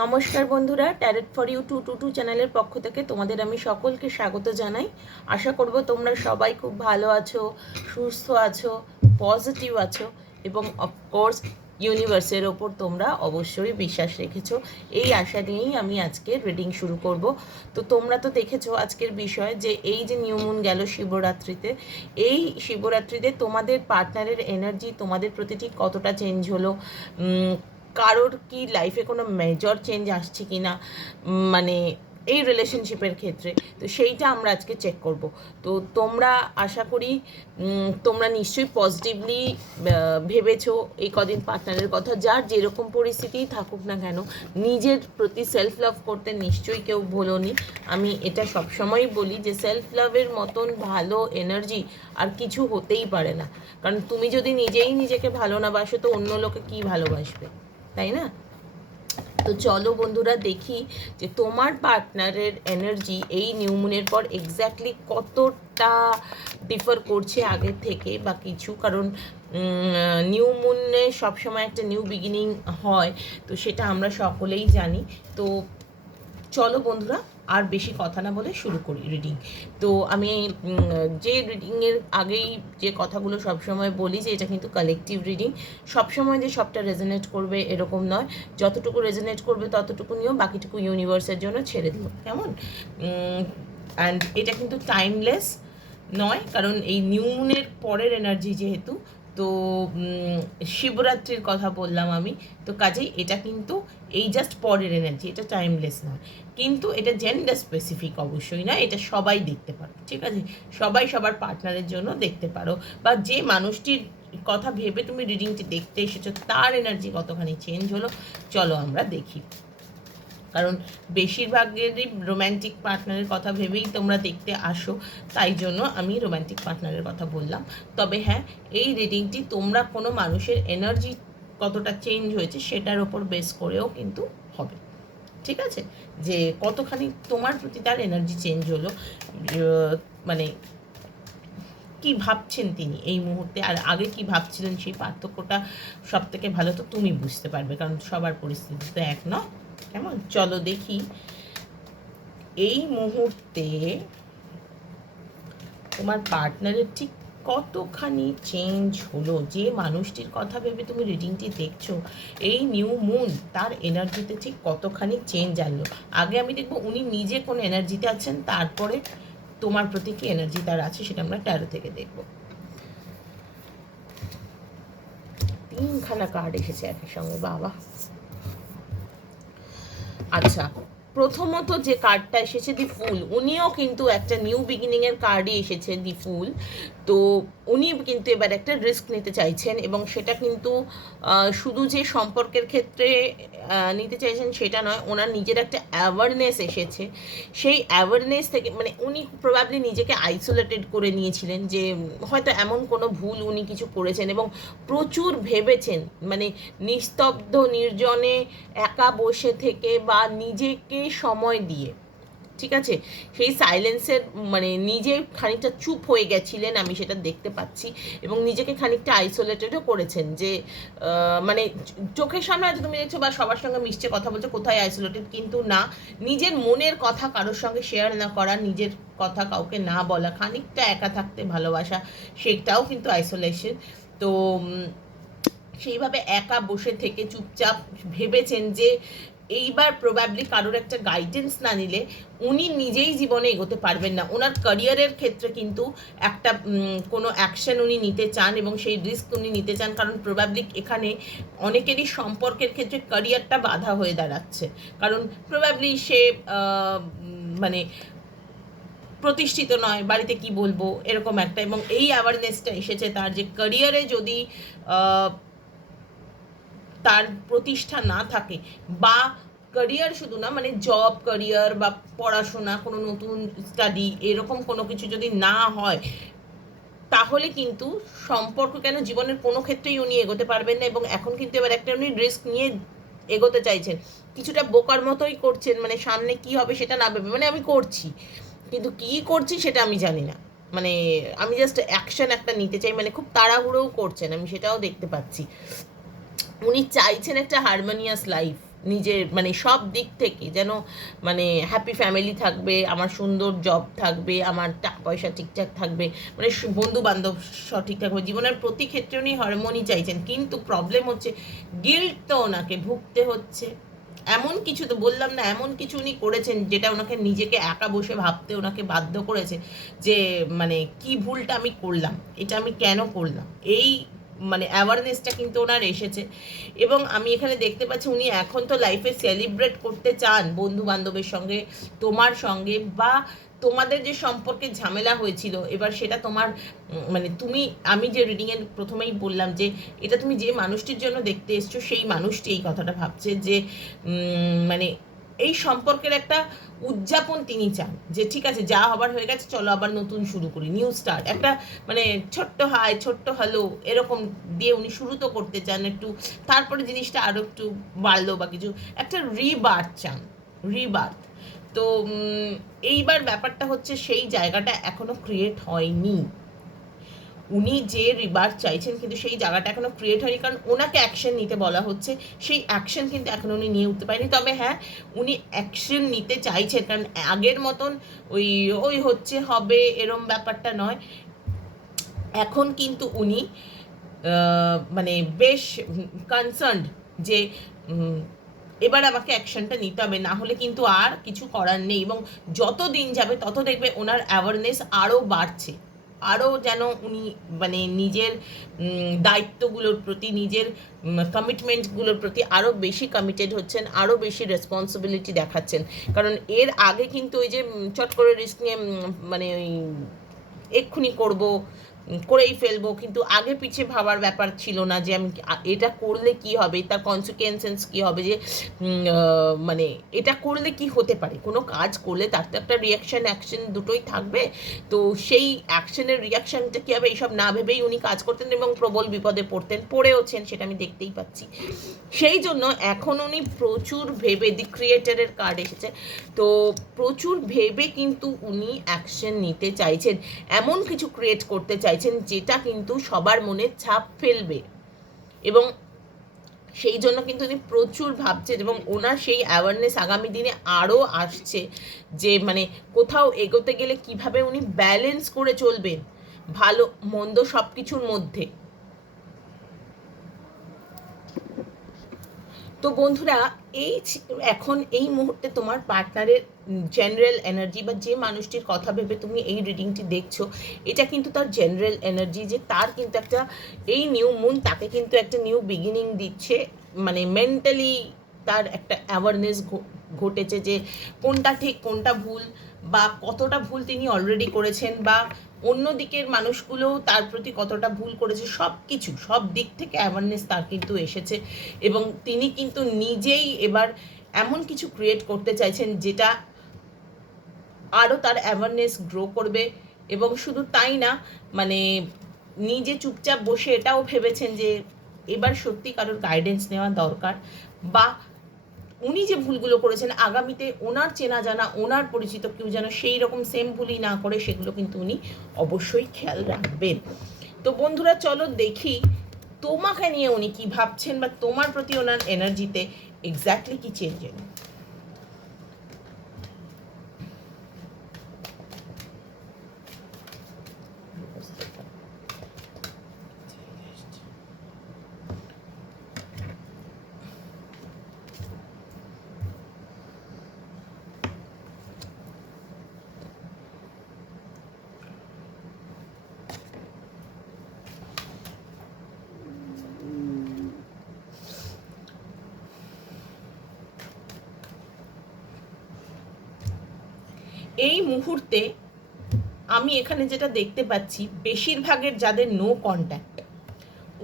নমস্কার বন্ধুরা, tarot for you 222 চ্যানেলের পক্ষ থেকে তোমাদের আমি সকলকে স্বাগত জানাই। আশা করব তোমরা সবাই খুব ভালো আছো, সুস্থ আছো, পজিটিভ আছো এবং অফকোর্স ইউনিভার্সের ওপর তোমরা অবশ্যই বিশ্বাস রেখেছো। এই আশা নিয়েই আমি আজকে রিডিং শুরু করব। তো তোমরা তো দেখেছো আজকের বিষয় যে এই যে নিউ মুন গেল শিবরাত্রিতে, এই শিবরাত্রিতে তোমাদের পার্টনারের এনার্জি তোমাদের প্রতি ঠিক কতটা চেঞ্জ হলো, কারোর কি লাইফে কোনো মেজর চেঞ্জ আসছে কি না, মানে এই রিলেশনশিপের ক্ষেত্রে, তো সেইটা আমরা আজকে চেক করব। তো তোমরা আশা করি তোমরা নিশ্চয়ই পজিটিভলি ভেবেছো এই কদিন পার্টনারের কথা। যার যেরকম পরিস্থিতিই থাকুক না কেন, নিজের প্রতি সেলফ লাভ করতে নিশ্চয়ই কেউ ভোলোনি। আমি এটা সবসময়ই বলি যে সেলফ লাভের মতন ভালো এনার্জি আর কিছু হতেই পারে না। কারণ তুমি যদি নিজেই নিজেকে ভালো না বাসো তো অন্য লোকে কী ভালোবাসবে, তাই না? তো চলো বন্ধুরা দেখি যে তোমার পার্টনারের এনার্জি এই নিউ মুনের পর এক্স্যাক্টলি কতটা ডিফার করছে আগের থেকে বা কিছু। কারণ নিউ মুনে সবসময় একটা নিউ বিগিনিং হয়, তো সেটা আমরা সকলেই জানি। তো চলো বন্ধুরা আর বেশি কথা না বলে শুরু করি রিডিং। তো আমি যে রিডিংয়ের আগেই যে কথাগুলো সবসময় বলি যে এটা কিন্তু কালেকটিভ রিডিং, সবসময় যে সবটা রেজোনেট করবে এরকম নয়। যতটুকু রেজোনেট করবে ততটুকু নিও, বাকিটুকু ইউনিভার্সের জন্য ছেড়ে দিও, কেমন? অ্যান্ড এটা কিন্তু টাইমলেস নয়, কারণ এই নিউ মুনের পরের এনার্জি যেহেতু, তো শিবরাত্রির কথা বললাম আমি, তো কাজেই এটা কিন্তু এই জাস্ট পরের এনার্জি, এটা টাইমলেস নয়। কিন্তু এটা জেন্ডার স্পেসিফিক অবশ্যই না, এটা সবাই দেখতে পারো, ঠিক আছে? সবাই সবার পার্টনারের জন্য দেখতে পারো, বা যে মানুষটির কথা ভেবে তুমি রিডিংটি দেখতে এসেছো তার এনার্জি কতখানি চেঞ্জ হলো, চলো আমরা দেখি। কারণ বেশিরভাগেরই রোম্যান্টিক পার্টনারের কথা ভেবেই তোমরা দেখতে আসো, তাই জন্য আমি রোম্যান্টিক পার্টনারের কথা বললাম। তবে হ্যাঁ, এই রিডিংটি তোমরা কোনো মানুষের এনার্জি কতটা চেঞ্জ হয়েছে সেটার ওপর বেস করেও কিন্তু হবে, ঠিক আছে? যে কতখানি তোমার প্রতি তার এনার্জি চেঞ্জ হলো, মানে কি ভাবছেন তিনি এই মুহূর্তে আর আগে কি ভাবছিলেন, সেই পার্থক্যটা সব থেকে ভালো তো তুমি বুঝতে পারবে, কারণ সবার পরিস্থিতি তো এক নয়, কেমন? চলো দেখি এই মুহূর্তে তোমার পার্টনারের ঠিক কতখানি চেঞ্জ হলো। যে মানুষটির কথা ভেবে তুমি রিডিংটি দেখছো, এই নিউ মুন তার এনার্জিতে ঠিক কতখানি চেঞ্জ আনলো। আগে আমি দেখবো উনি নিজে কোন এনার্জিতে আছেন, তারপরে তোমার প্রতি কি এনার্জি তার আছে সেটা আমরা ট্যারো থেকে দেখব। তিনখানা কার্ড এসেছে একই সঙ্গে, বাবা। আচ্ছা, প্রথমত যে কার্ডটা এসেছে দি ফুল, উনিও কিন্তু একটা নিউ বিগিনিংয়ের কার্ডই এসেছে দি ফুল। তো উনি কিন্তু এবার একটা রিস্ক নিতে চাইছেন, এবং সেটা কিন্তু শুধু যে সম্পর্কের ক্ষেত্রে নিতে চাইছেন সেটা নয়, ওনার নিজের একটা অ্যাওয়ারনেস এসেছে। সেই অ্যাওয়ারনেস থেকে মানে উনি প্রবাবলি নিজেকে আইসোলেটেড করে নিয়েছিলেন, যে হয়তো এমন কোনো ভুল উনি কিছু করেছেন এবং প্রচুর ভেবেছেন, মানে নিস্তব্ধ নির্জনে একা বসে থেকে বা নিজেকে সময় দিয়ে, ঠিক আছে, সেই সাইলেন্সের মানে নিজে খানিকটা চুপ হয়ে গেছিলেন, আমি সেটা দেখতে পাচ্ছি। এবং নিজেকে খানিকটা আইসোলেটেডও করেছেন, যে মানে চোখের সামনে হয়তো তুমি দেখছো বা সবার সঙ্গে মিশছে কথা বলছো, কোথায় আইসোলেটেড, কিন্তু না, নিজের মনের কথা কারোর সঙ্গে শেয়ার না করা, নিজের কথা কাউকে না বলা, খানিকটা একা থাকতে ভালোবাসা, সেটাও কিন্তু আইসোলেশন। তো সেইভাবে একা বসে থেকে চুপচাপ ভেবেছেন যে এইবার প্রবাবলি কারোর একটা গাইডেন্স না নিলে উনি নিজেই জীবনে এগোতে পারবেন না। ওনার ক্যারিয়ারের ক্ষেত্রে কিন্তু একটা কোনো অ্যাকশন উনি নিতে চান এবং সেই রিস্ক উনি নিতে চান, কারণ প্রবাবলি এখানে অনেকেরই সম্পর্কের ক্ষেত্রে ক্যারিয়ারটা বাধা হয়ে দাঁড়াচ্ছে, কারণ প্রবাবলি সে মানে প্রতিষ্ঠিত নয়, বাড়িতে কি বলবো এরকম একটা, এবং এই অ্যাওয়ারনেসটা এসেছে তার যে ক্যারিয়ারে যদি তার প্রতিষ্ঠা না থাকে, বা ক্যারিয়ার শুধু না, মানে জব ক্যারিয়ার বা পড়াশোনা, কোনো নতুন স্টাডি এরকম কোনো কিছু যদি না হয়, তাহলে কিন্তু সম্পর্ক কেন জীবনের কোনো ক্ষেত্রেই উনি এগোতে পারবেন না। এবং এখন কিন্তু এবার একটা উনি রিস্ক নিয়ে এগোতে চাইছেন, কিছুটা বোকার মতোই করছেন, মানে সামনে কি হবে সেটা না ভেবে, মানে আমি করছি কিন্তু কি করছি সেটা আমি জানি না, মানে আমি জাস্ট অ্যাকশন একটা নিতে চাই, মানে খুব তাড়াহুড়োও করছেন, আমি সেটাও দেখতে পাচ্ছি। উনি চাইছেন একটা হারমোনিয়াস লাইফ, নিজের মানে সব দিক থেকে যেন মানে হ্যাপি ফ্যামিলি থাকবে, আমার সুন্দর জব থাকবে, আমার টাকা পয়সা ঠিকঠাক থাকবে, মানে বন্ধু বান্ধব সঠিক থাকবে, জীবনের প্রতি ক্ষেত্রে উনি হারমোনি চাইছেন। কিন্তু প্রবলেম হচ্ছে গিল্ট তো ওনাকে ভুগতে হচ্ছে। এমন কিছু তো বললাম না, এমন কিছু উনি করেছেন যেটা ওনাকে নিজেকে একা বসে ভাবতে ওনাকে বাধ্য করেছে যে মানে কি ভুলটা আমি করলাম, এটা আমি কেন করলাম, এই মানে অ্যাওয়ারনেসটা কিন্তু ওনার এসেছে। এবং আমি এখানে দেখতে পাচ্ছি উনি এখন তো লাইফে সেলিব্রেট করতে চান বন্ধু বান্ধবের সঙ্গে, তোমার সঙ্গে, বা তোমাদের যে সম্পর্কে ঝামেলা হয়েছিল এবার সেটা তোমার মানে তুমি, আমি যে রিডিংয়ের প্রথমেই বললাম যে এটা তুমি যে মানুষটির জন্য দেখতে এসছো সেই মানুষটি এই কথাটা ভাবছে যে মানে এই সম্পর্কের একটা উদযাপন তিনি চান, যে ঠিক আছে যা হবার হয়ে গেছে, চলো আবার নতুন শুরু করি, নিউ স্টার্ট, একটা মানে ছোট্ট হাই ছোট্ট হ্যালো এরকম দিয়ে উনি শুরু তো করতে চান একটু, তারপরে জিনিসটা আরও একটু বাড়লো বা কিছু, একটা রিবার্থ চান, রিবার্থ। তো এইবার ব্যাপারটা হচ্ছে সেই জায়গাটা এখনো ক্রিয়েট হয়নি। উনি যে রিবার্থ চাইছেন কিন্তু সেই জায়গাটা এখনো ক্রিয়েট হয়নি, কারণ ওনাকে অ্যাকশন নিতে বলা হচ্ছে, সেই অ্যাকশন কিন্তু এখনো উনি নিয়ে উঠতে পারেনি। তবে হ্যাঁ, উনি অ্যাকশন নিতে চাইছেন, কারণ আগের মতন ওই ওই হচ্ছে হবে এরম ব্যাপারটা নয়। এখন কিন্তু উনি মানে বেশ কনসার্নড যে এবার আমাকে অ্যাকশনটা নিতে হবে, না হলে কিন্তু আর কিছু করার নেই। এবং যত দিন যাবে তত দেখবে ওনার অ্যাওয়ারনেস আরও বাড়ছে, আরও যেন উনি মানে নিজের দায়িত্বগুলোর প্রতি, নিজের কমিটমেন্টগুলোর প্রতি আরও বেশি কমিটেড হচ্ছেন, আরও বেশি রেসপন্সিবিলিটি দেখাচ্ছেন। কারণ এর আগে কিন্তু ওই যে চট করে রিস্ক নিয়ে মানে ওই এক্ষুনি করবো, করেই ফেলবো, কিন্তু আগে পিছিয়ে ভাবার ব্যাপার ছিল না যে আমি এটা করলে কি হবে, তার কনসিকুয়েন্সেস কি হবে, যে মানে এটা করলে কি হতে পারে, কোনো কাজ করলে তার তো একটা রিয়াকশান অ্যাকশন দুটোই থাকবে। তো সেই অ্যাকশনের রিয়াকশানটা কী হবে এইসব না ভেবেই উনি কাজ করতেন এবং প্রবল বিপদে পড়তেন, পড়েওছেন, সেটা আমি দেখতেই পাচ্ছি। সেই জন্য এখন উনি প্রচুর ভেবে, দি ক্রিয়েটারের কার্ড এসেছে, তো প্রচুর ভেবে কিন্তু উনি অ্যাকশন নিতে চাইছেন, এমন কিছু ক্রিয়েট করতে চাইছেন যেটা কিন্তু সবার মনে ছাপ ফেলবে। এবং সেই জন্য কিন্তু উনি প্রচুর ভাবছেন, এবং ওনার সেই অ্যাওয়ারনেস আগামী দিনে আরও আসছে যে মানে কোথাও এগোতে গেলে কিভাবে উনি ব্যালেন্স করে চলবেন ভালো মন্দ সব কিছুর মধ্যে। তো বন্ধুরা, এই এখন এই মুহূর্তে তোমার পার্টনারের জেনারেল এনার্জি, বা যে মানুষটির কথা ভেবে তুমি এই রিডিংটি দেখছো, এটা কিন্তু তার জেনারেল এনার্জি, যে তার কিন্তু একটা এই নিউ মুন তাকে কিন্তু একটা নিউ বিগিনিং দিচ্ছে, মানে মেন্টালি তার একটা অ্যাওয়ারনেস ঘটেছে যে কোনটা ঠিক কোনটা ভুল, বা কতটা ভুল তিনি অলরেডি করেছেন, বা অন্য দিকের মানুষগুলোও তার প্রতি কতটা ভুল করেছে, সব কিছু সব দিক থেকে অ্যাওয়ারনেস তার কিন্তু এসেছে। এবং তিনি কিন্তু নিজেই এবার এমন কিছু ক্রিয়েট করতে চাইছেন যেটা আরও তার অ্যাওয়ারনেস গ্রো করবে। এবং শুধু তাই না, মানে নিজে চুপচাপ বসে এটাও ভেবেছেন যে এবার সত্যি কারোর গাইডেন্স নেওয়া দরকার, বা উনি যে ভুলগুলো করেছেন আগামীতে ওনার চেনা জানা ওনার পরিচিত কেউ যেন সেই রকম সেম ভুলই না করে, সেগুলো কিন্তু উনি অবশ্যই খেয়াল রাখবেন। তো বন্ধুরা, চলো দেখি তোমাকে নিয়ে উনি কি ভাবছেন, বা তোমার প্রতি ওনার এনার্জিতে এক্স্যাক্টলি কি চেঞ্জ এলো। এই মুহূর্তে আমি এখানে যেটা দেখতে পাচ্ছি, বেশিরভাগের যাদের নো কন্ট্যাক্ট,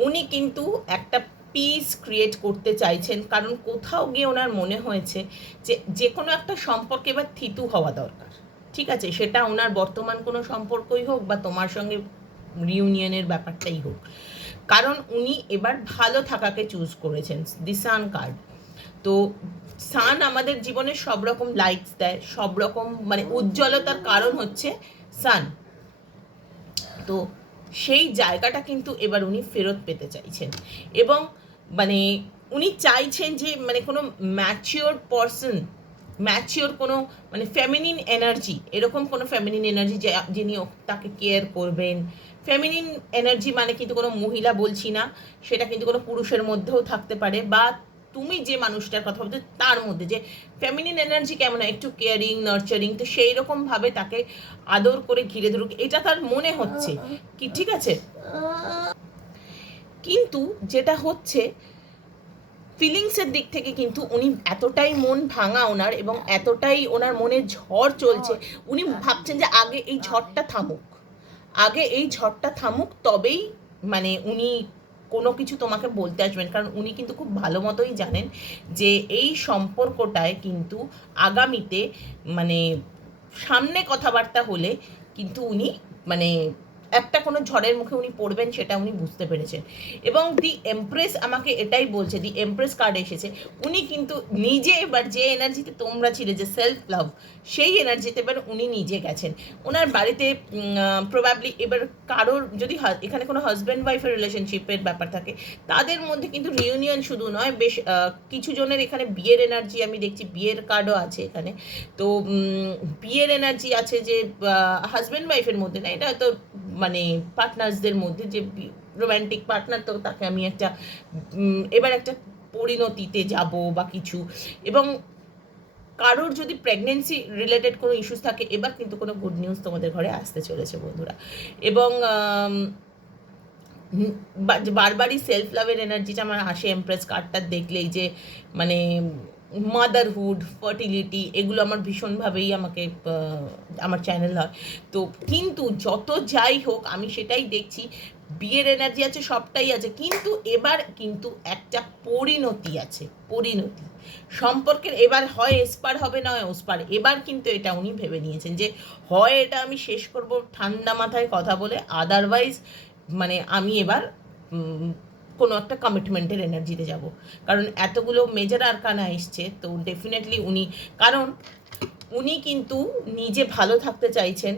উনি কিন্তু একটা পিস ক্রিয়েট করতে চাইছেন, কারণ কোথাও গিয়ে ওনার মনে হয়েছে যে যে কোনো একটা সম্পর্কে এবার থিতু হওয়া দরকার। ঠিক আছে, সেটা ওনার বর্তমান কোনো সম্পর্কই হোক, বা তোমার সঙ্গে রিউনিয়নের ব্যাপারটাই হোক, কারণ উনি এবার ভালো থাকাকে চুজ করেছেন। দি সান কার্ড, তো সান আমাদের জীবনে সব রকম লাইটস দেয়, সব রকম মানে উজ্জ্বলতার কারণ হচ্ছে সান। তো সেই জায়গাটা কিন্তু এবার উনি ফেরত পেতে চাইছেন, এবং মানে উনি চাইছেন যে মানে কোনো ম্যাচিওর পারসন, ম্যাচিওর কোনো মানে ফেমিনিন এনার্জি, এরকম কোনো ফেমিনিন এনার্জি যিনি তাকে কেয়ার করবেন। ফেমিনিন এনার্জি মানে কিন্তু কোনো মহিলা বলছি না, সেটা কিন্তু কোনো পুরুষের মধ্যেও থাকতে পারে, বা তুমি যে মানুষটার কথা বলছো তার মধ্যে যে ফেমিনিন এনার্জি কেমন হয়, একটু কেয়ারিং নার্চারিং, তো সেই রকম ভাবে তাকে আদর করে ঘিরে ধরুক, এটা তার মনে হচ্ছে কি, ঠিক আছে। কিন্তু যেটা হচ্ছে ফিলিংসের দিক থেকে কিন্তু উনি এতটাই মন ভাঙা ওনার, এবং এতটাই ওনার মনে ঝড় চলছে, উনি ভাবছেন যে আগে এই ঝড়টা থামুক, আগে এই ঝড়টা থামুক, তবেই মানে উনি কোনো কিছু তোমাকে বলতে আসবেন। কারণ উনি কিন্তু খুব ভালো মতোই জানেন যে এই সম্পর্কটায় কিন্তু আগামীতে মানে সামনে কথাবার্তা হলে কিন্তু উনি মানে একটা কোনো ঝড়ের মুখে উনি পড়বেন, সেটা উনি বুঝতে পেরেছেন। এবং দি এমপ্রেস আমাকে এটাই বলছে, দি এমপ্রেস কার্ড এসেছে, উনি কিন্তু নিজে এবার যে এনার্জিতে তোমরা ছিলে, যে সেলফ লাভ, সেই এনার্জিতে এবার উনি নিজে গেছেন। ওনার বাড়িতে প্রবাবলি এবার কারোর যদি এখানে কোনো হাজব্যান্ড ওয়াইফের রিলেশনশিপের ব্যাপার থাকে, তাদের মধ্যে কিন্তু রিউনিয়ন শুধু নয়, বেশ কিছু জনের এখানে বিয়ের এনার্জি আমি দেখছি, বিয়ের কার্ডও আছে এখানে। তো বিয়ের এনার্জি আছে, যে হাজব্যান্ড ওয়াইফের মধ্যে না, এটা হয়তো মানে পার্টনার্সদের মধ্যে, যে রোম্যান্টিক পার্টনার, তো তাকে আমি একটা এবার একটা পরিণতিতে যাব বা কিছু। এবং কারোর যদি প্রেগনেন্সি রিলেটেড কোনো ইস্যুস থাকে, এবার কিন্তু কোনো গুড নিউজ তোমাদের ঘরে আসতে চলেছে বন্ধুরা। এবং বারবারই সেলফ লাভের এনার্জিটা আমার আসে এমপ্রেস কার্ডটা দেখলেই, যে মানে মাদারহুড, ফার্টিলিটি, এগুলো আমার ভীষণভাবেই আমাকে আমার চ্যানেল হয়। তো কিন্তু যত যাই হোক আমি সেটাই দেখছি, বিয়ের এনার্জি আছে, সবটাই আছে, কিন্তু এবার কিন্তু একটা পরিণতি আছে, পরিণতি সম্পর্কের। এবার হয় এসপার হবে, নয় ওসপার। এবার কিন্তু এটা উনি ভেবে নিয়েছেন যে হয় এটা আমি শেষ করব ঠান্ডা মাথায় কথা বলে, আদারওয়াইজ মানে আমি এবার কোনো একটা কমিটমেন্টের এনার্জিতে যাব। কারণ এতগুলো মেজর আরকানা এসছে, তো ডেফিনেটলি উনি, কারণ উনি কিন্তু নিজে ভালো থাকতে চাইছেন,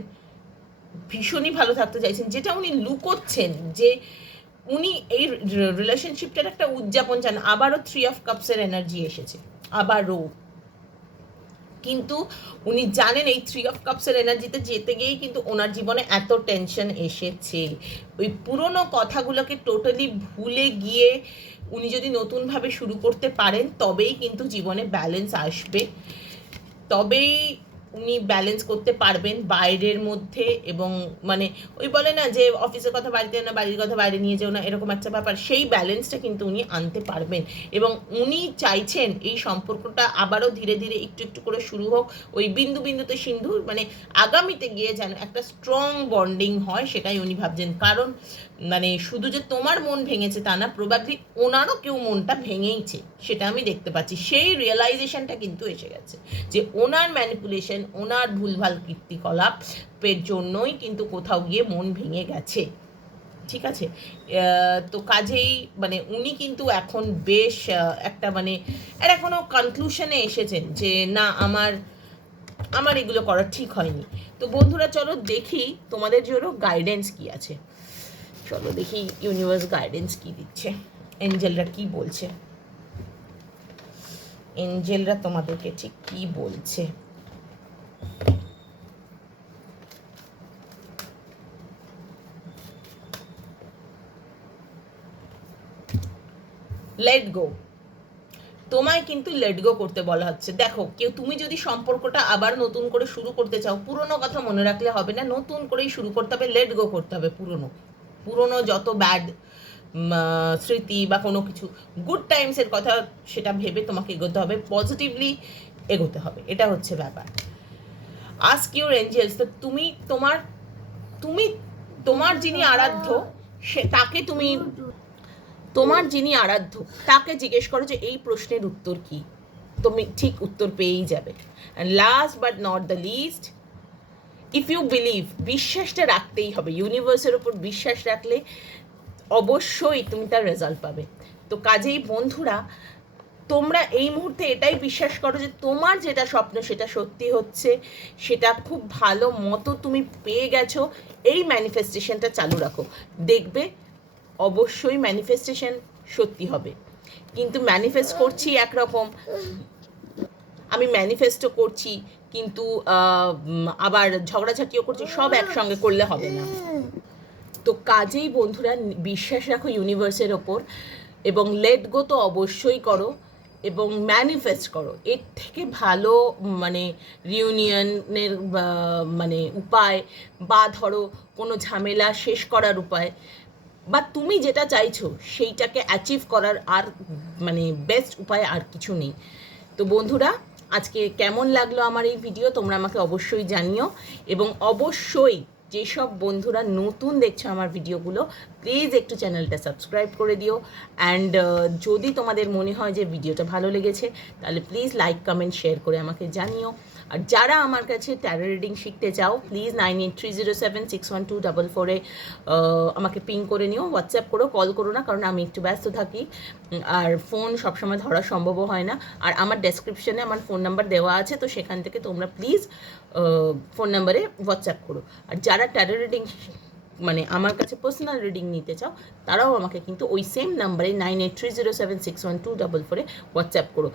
ভীষণই ভালো থাকতে চাইছেন, যেটা উনি লুকোচ্ছেন, যে উনি এই রিলেশনশিপটার একটা উদযাপন চান। আবারও 3 অফ কাপসের এনার্জি এসেছে, আবারও। কিন্তু উনি জানেন এই 3 অফ কাপসের এনার্জিতে যেতে গিয়েই কিন্তু ওনার জীবনে এত টেনশন এসেছে। ওই পুরনো কথাগুলোকে টোটালি ভুলে গিয়ে উনি যদি নতুনভাবে শুরু করতে পারেন, তবেই কিন্তু জীবনে ব্যালেন্স আসবে, তবেই উনি ব্যালেন্স করতে পারবেন বাইরের মধ্যে। এবং মানে ওই বলে না যে অফিসের কথা বাড়িতে না, বাড়ির কথা বাইরে নিয়ে যেও না, এরকম একটা ব্যাপার, সেই ব্যালেন্সটা কিন্তু উনি আনতে পারবেন। এবং উনি চাইছেন এই সম্পর্কটা আবারও ধীরে ধীরে একটু একটু করে শুরু হোক, ওই বিন্দু বিন্দুতে সিন্ধু, মানে আগামীতে গিয়ে যেন একটা স্ট্রং বন্ডিং হয়, সেটাই উনি ভাবছেন। কারণ মানে শুধু যে তোমার মন ভেঙেছে তা না, প্রবাবলি ওনারও কেউ মনটা ভেঙেইছে, সেটা আমি দেখতে পাচ্ছি। সেই রিয়েলাইজেশনটা কিন্তু এসে গেছে যে ওনার ম্যানিপুলেশন, ওনার ভুলভাল কীর্তিকলাপের জন্যই কিন্তু কোথাও গিয়ে মন ভেঙে গেছে, ঠিক আছে। তো কাজেই মানে উনি কিন্তু এখন বেশ একটা মানে একটা কোনো কনক্লুশনে এসেছেন যে না, আমার এগুলো করা ঠিক হয়নি। তো বন্ধুরা চলো দেখি তোমাদের জন্য গাইডেন্স কি আছে, চলো দেখি ইউনিভার্স গাইডেন্স কি দিচ্ছে, এঞ্জেলরা কি বলছে, এঞ্জেলরা তোমাদেরকে ঠিক কি বলছে। লেট গো, তোমায় কিন্তু লেট গো করতে বলা হচ্ছে। দেখো, কেউ তুমি যদি সম্পর্কটা আবার নতুন করে শুরু করতে চাও, পুরনো কথা মনে রাখলে হবে না, নতুন করেই শুরু করতে হবে, লেট গো করতে হবে পুরনো যত ব্যাড স্মৃতি বা কোনো কিছু, গুড টাইমসের কথা সেটা ভেবে তোমাকে এগোতে হবে, পজিটিভলি এগোতে হবে, এটা হচ্ছে ব্যাপার। আস্ক ইউর এঞ্জেলস, তো তুমি তোমার যিনি আরাধ্য, সে তাকে তুমি, তোমার যিনি আরাধ্য তাকে জিজ্ঞেস করো যে এই প্রশ্নের উত্তর কি, তুমি ঠিক উত্তর পেয়েই যাবে। And last but not the least, if you believe, বিশ্বাসটা রাখতেই হবে, ইউনিভার্সের ওপর বিশ্বাস রাখলে অবশ্যই তুমি তার রেজাল্ট পাবে। তো কাজেই বন্ধুরা, তোমরা এই মুহূর্তে এটাই বিশ্বাস করো যে তোমার যেটা স্বপ্ন সেটা সত্যি হচ্ছে, সেটা খুব ভালো মতো তুমি পেয়ে গেছো, এই ম্যানিফেস্টেশনটা চালু রাখো, দেখবে অবশ্যই ম্যানিফেস্টেশন সত্যি হবে। কিন্তু ম্যানিফেস্ট করছি একরকম, আমি ম্যানিফেস্টও করছি কিন্তু আবার ঝগড়াঝাটিও করছি, সব একসঙ্গে করলে হবে না। তো কাজেই বন্ধুরা বিশ্বাস রাখো ইউনিভার্সের ওপর, এবং লেট গো তো অবশ্যই করো, এবং ম্যানিফেস্ট করো। এর থেকে ভালো মানে রিউনিয়নের মানে উপায়, বা ধরো কোনো ঝামেলা শেষ করার উপায়, বা তুমি যেটা চাইছো সেইটাকে অ্যাচিভ করার আর মানে বেস্ট উপায় আর কিছু নেই। তো বন্ধুরা, আজকে কেমন লাগলো আমার এই ভিডিও তোমরা আমাকে অবশ্যই জানিও, এবং অবশ্যই যেসব বন্ধুরা নতুন দেখছো আমার ভিডিওগুলো, প্লিজ একটু চ্যানেলটা সাবস্ক্রাইব করে দিও। অ্যান্ড যদি তোমাদের মনে হয় যে ভিডিওটা ভালো লেগেছে, তাহলে প্লিজ লাইক কমেন্ট শেয়ার করে আমাকে জানিও। আর যারা আমার কাছে ট্যারো রিডিং শিখতে চাও, প্লিজ 9830761244 আমাকে পিং করে নিও, হোয়াটসঅ্যাপ করো, কল করো না, কারণ আমি একটু ব্যস্ত থাকি আর ফোন সবসময় ধরা সম্ভবও হয় না। আর আমার ডেসক্রিপশনে আমার ফোন নাম্বার দেওয়া আছে, তো সেখান থেকে তোমরা প্লিজ ফোন নাম্বারে হোয়াটসঅ্যাপ করো। আর যারা ট্যারো রিডিং মানে আমার কাছে পার্সোনাল রিডিং নিতে চাও, তারাও আমাকে কিন্তু ওই সেম নাম্বারে 9830761244 হোয়াটসঅ্যাপ করো।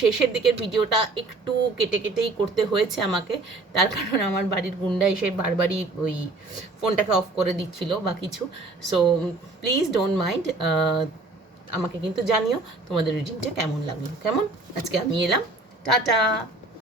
শেষের দিকের ভিডিওটা একটু কেটে কেটেই করতে হয়েছে আমাকে, তার কারণ আমার বাড়ির গুন্ডা এসে বারবারই ওই ফোনটাকে অফ করে দিচ্ছিল বা কিছু। সো প্লিজ ডোন্ট মাইন্ড, আমাকে কিন্তু জানিও তোমাদের রিডিংটা কেমন লাগলো। কেমন, আজকে আমি এলাম, টাটা।